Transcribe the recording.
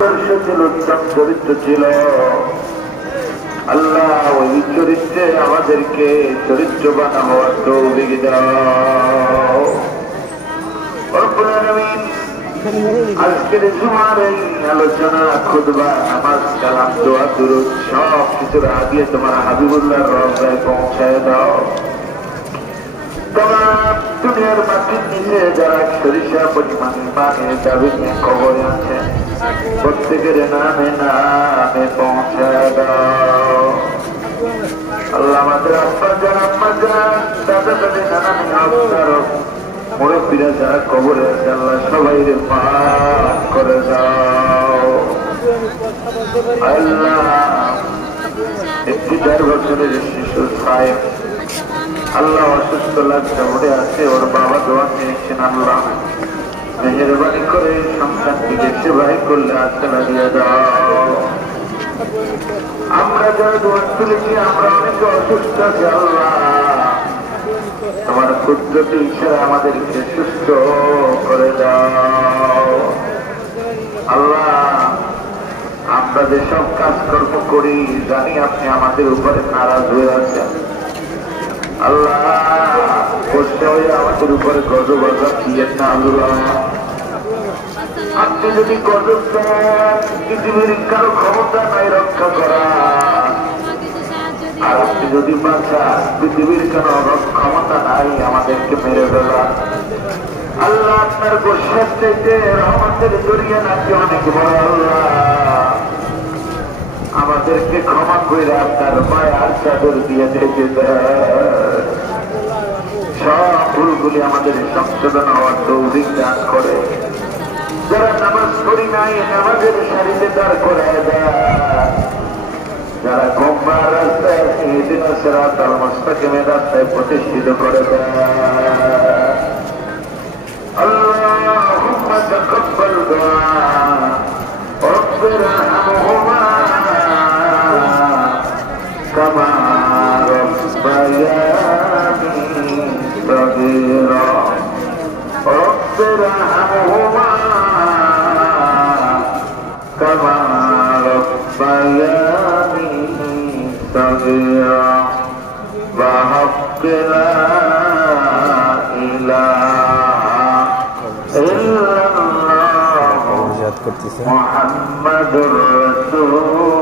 ছিল উত্তম চরিত্র ছিল। আল্লাহ ওই চরিত্রে আমাদেরকে চরিত্রবান হওয়ার তৌফিক দাও। রব্বুল আলামিন আজকের জুমার এই আলোচনা, খুতবা, নামাজ, কালাম, দোয়া, দুরূদ সব কিছুর আগে তোমার হাবিবুল্লাহর রওজায় পৌঁছায় দাও। তোমার দুনিয়ার মাটির নিচে যারা সরিষা পরিমাণ ইমানের দাবি নিয়ে কবরে আছে, প্রত্যেকের নামে নামে পৌঁছায় দাও। আল্লাহ আমাদের আব্বা যান, আম্মা যান, দাদা দাদি, নানা নানা মুরব্বীরা যারা কবরে আছে, আল্লাহ সবাই মাফ করে দাও। আল্লাহ একটি 1.5 বছরের শিশু সাহেব আল্লাহ অসুস্থ লাগছে, ওরে আছে, ওর বাবা দোয়া নিয়েছেন। আল্লাহ মেহেরবানি করে সন্তানটিকে সেবাই করলে আশ্রয় দিয়ে দাও। আমরা যারা দোয়া তুলেছি, আমরা অনেকে অসুস্থ আছি, আল্লাহ তোমার কুদরতি ইচ্ছায় আমাদেরকে সুস্থ করে দাও। আল্লাহ আমরা যেসব কাজকর্ম করি জানি আপনি আমাদের উপরে নারাজ হয়ে আছেন। আল্লাহ কষ্ট হয়ে আমাদের উপরে গজব আঘাত দিয়েন না। আল্লাহ আপনি যদি গজব দেন, পৃথিবীর কারো ক্ষমতা নাই রক্ষা করা। আর আপনি যদি বাঁচান, পৃথিবীর কারো ক্ষমতা নাই আমাদেরকে মেরে ফেলা। আল্লাহ আপনার গোসার চাইতে রহমতের জড়িয়ে নাকি অনেক বড়। আল্লাহ আমাদেরকে ক্ষমা করে আপনার মায়ার চাদর দিয়ে ঢেকে দেন। সব ভুলগুলি আমাদের সংশোধন হওয়ার তৌফিক দান করে। যারা নামাজ পড়ি নাই, নামাজের সারিতে দাঁড় করে দেন। যারা গোমরাহ রাস্তায় ইহদিনাস সিরাতাল মুস্তাকিমের রাস্তায় প্রতিষ্ঠিত করে দেন। আল্লাহুম্মা তাকাব্বাল দুআ রব্বির রহমহুমা কামা রব্বায়ানি সগীরা রব্বির রহমহুমা কামা রব্বায়ানি সগীরা ওয়াহাব্ব লা ইলাহা ইল্লাল্লাহ মুহাম্মাদুর রাসূল